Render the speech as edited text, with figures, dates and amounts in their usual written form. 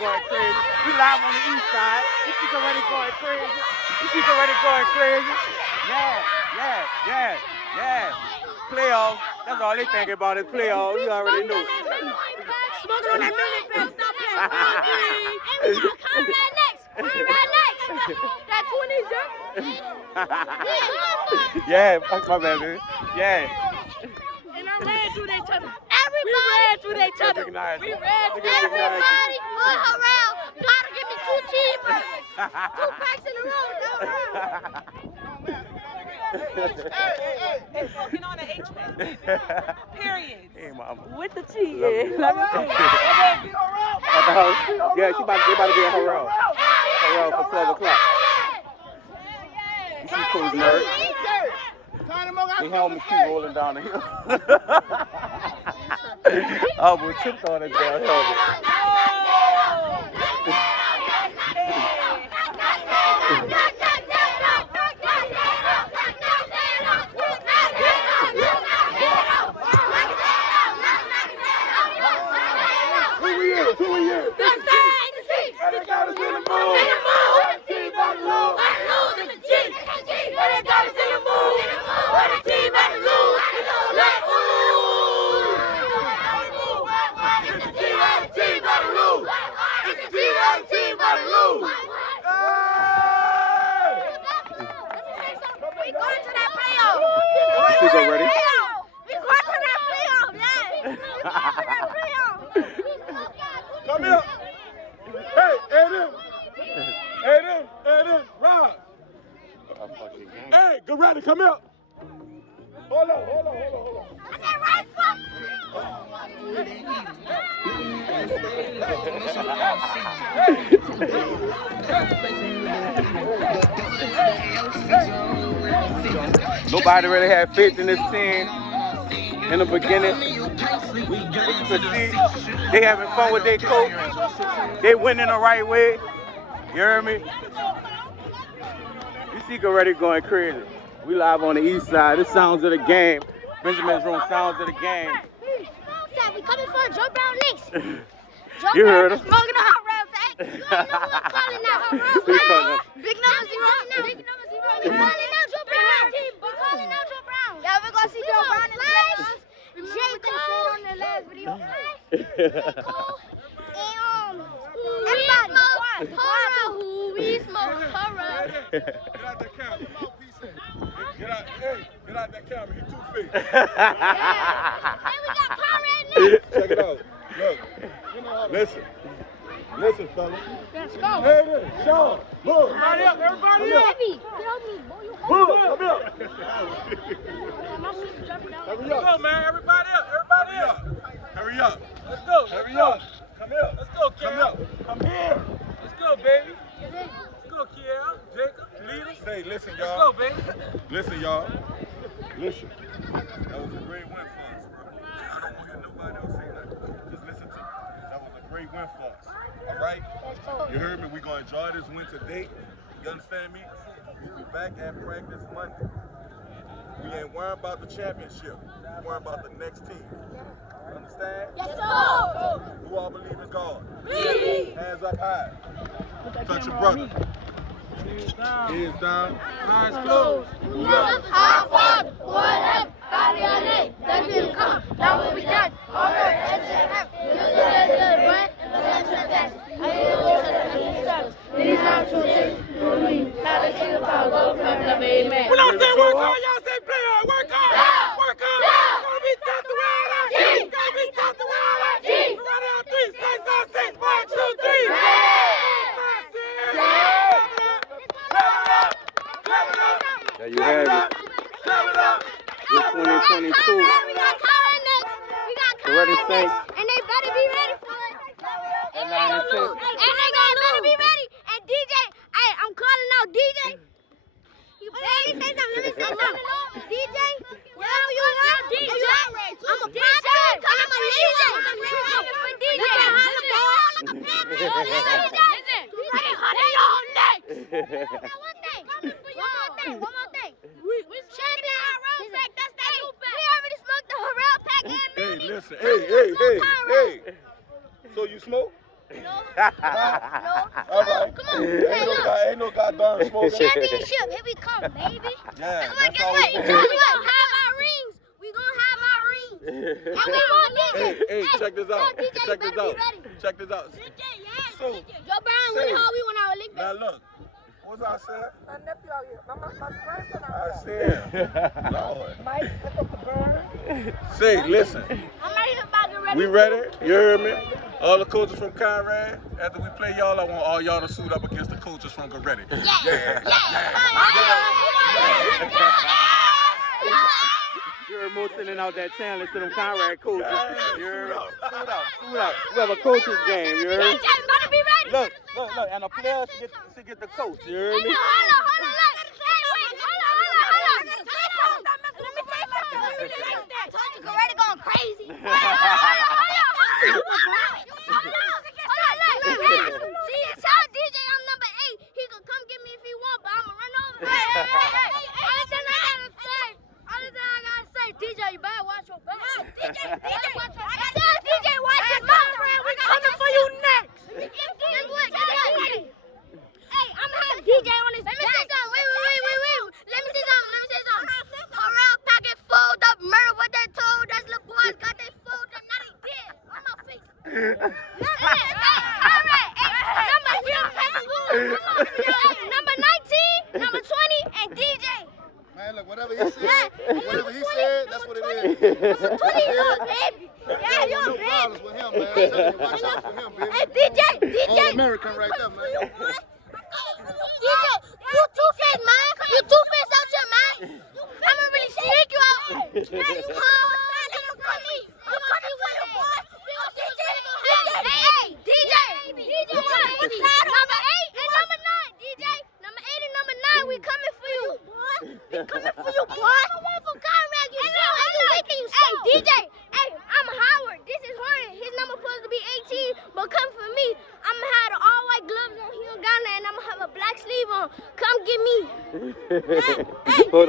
going crazy. We live on the east side. You see Goretti going crazy. You see Goretti going crazy. Yeah. Playoffs. That's all they think about is playoffs. You already know. Smoking on that million pound. Stop playing. And we got Conrad next. That 20's Yeah, fuck my bad, dude. Yeah. And I ran through each other. We ran through each other. Everybody all around. Gotta give me 2 cheeseburgers. 2 packs in a row. Hey, smoking on an H-pack. Period. Hey, mama. With the cheese. Let me see. At the house. Yeah, they about to be at Harrell. Harrell for 12 o'clock. You see Cool's nerd. They helmet keep rolling down the hill. Oh, but tipped on it down helmet. Who we is? The Saints! And they got us in the mood. The team better lose. And the G. And they got us in the mood. And the team better lose. Like, ooh. It's the team better lose. It's the team better lose. We going to that playoff. You see Goretti? We going to that playoff, yeah. We going to that playoff. Come here. Hey, them, Rob. Hey, Goretti, come here. Hold on. I said right Nobody really had faith in this team in the beginning. But you can see they having fun with their coach. They winning the right way. You hear me? You see Goretti going crazy. We live on the east side. This sounds of the game. Benjimanzroom sounds of the game. We coming for Joe Brown next. You heard him. Smoking on our road back. You know what I'm calling now. Big number 0. We calling out Joe Brown. We calling out Joe Brown. Yeah, we're gonna see Joe Brown in the flash. Remember what they said on the last video? Everybody, horror. We smoke horror. Get out that camera. Get out that camera. He 2 feet. And we got Conrad next. Check it out. Look. Listen, fella. Let's go. Hey, there. Sean. Look. Everybody up. Heavy. Help me, boy. You Look, come here. My sister jumping down. Hurry up, man. Everybody up. Hurry up. Let's go. Hurry up. Come here. Let's go, Kiara. Come here. Let's go, baby. Let's go, Kiara. Jacob, leaders. Say, listen, Let's y'all. go, baby. Listen, y'all. Listen. That was a great win for us, bro. I don't want to hear nobody else say nothing. Just listen to me. That was a great win for us. All right? You heard me? We're going to enjoy this win today. You understand me? We'll be back at practice Monday. We ain't worrying about the championship. We're worrying about the next team. Understand? Yes, sir. Who all believe in God? Me. Hands up high. Touch your brother. Hands down. Eyes closed. Our Father, who art in heaven, hallowed be thy name. Thy kingdom come, thy will be done on earth as it is in heaven. Give us this day our daily bread, and forgive us our trespasses, as we forgive trespasses. Lead us not into temptation, but let us see the power of God forever. Amen. When I say work hard, y'all say play hard. Work hard. Work hard. Gonna be tough to ride out. Gonna be tough to ride out. Run out 3, 6, 1, 2, 3. There you have it. This 2022. We got Conrad next. Goretti Saints. And they better be ready for it. And 9 and 10. And they better be ready. And DJ, hey, I'm calling out DJ. Let me say something. DJ, whatever you want. DJ. I'm a DJ. I'm a DJ. I'm a DJ. Listen. Ready, honey, y'all next. One more thing. We champion our road pack. That's that new pack. We already smoked the Harrell pack and Hey, Mini. listen. Hey. So you smoke? All right. Come on. Ain't no goddamn smoking. Championship, here we come, baby. Yeah, Guess that's all what? we We do. gonna have our rings. We gonna have our rings. And we want DJ. Hey, check this out. DJ, Check you this better out. be ready. Check this out. DJ, yeah. So, Joe Brown, say- we know we won our league. Now look, what's I said? My nephew out here. My grandson I out here. said, Lord. Mike, pick up the bird. Say, listen, I'm ready to about get ready. we ready? You heard me? All the coaches from Conrad, after we play y'all, I want all y'all to suit up against the coaches from Goretti. Yeah. You're more sending out that challenge to them Conrad coaches. You heard? Suit out. We have a coaches game, you heard? DJ, better be ready. Look, and the players should get the coach, you heard me? Hold on. I told you Goretti going crazy. See, tell DJ I'm number 8. He could come get me if he want, but I'ma run over. Only thing I gotta say, DJ, you better watch your back. DJ, watch your back. Tell DJ watch his mouth. We coming for you next. Hey, I'ma have DJ on his back. Let me say something. Wait. Let me say something. Around pocket fold up, murder what they told. That's little boys got they fold up. Now they dead. On my face. Number 19, number 20, and DJ. Man, look, whatever he said, that's what it is. Number 20, you a baby. Yeah, you a No baby. problems with him, man. I'm telling you, watch out for him, baby. Hey, DJ. All American right there, man. DJ, you two-faced, man. You two-faced out here, man. I'ma really sneak you out. Yeah, you coming with it, boy. Hey, DJ. Number 8 and number 9, DJ. Number 8 and number 9, we coming for you, boy. We coming for you, boy. From Conrad, you Hey, DJ. Hey, I'm Howard. This is Hornet. His number supposed to be 18, but come for me. I'ma have the all-white gloves on heel Ghana, and I'ma have a black sleeve on. Come get me. Hey. Hold on.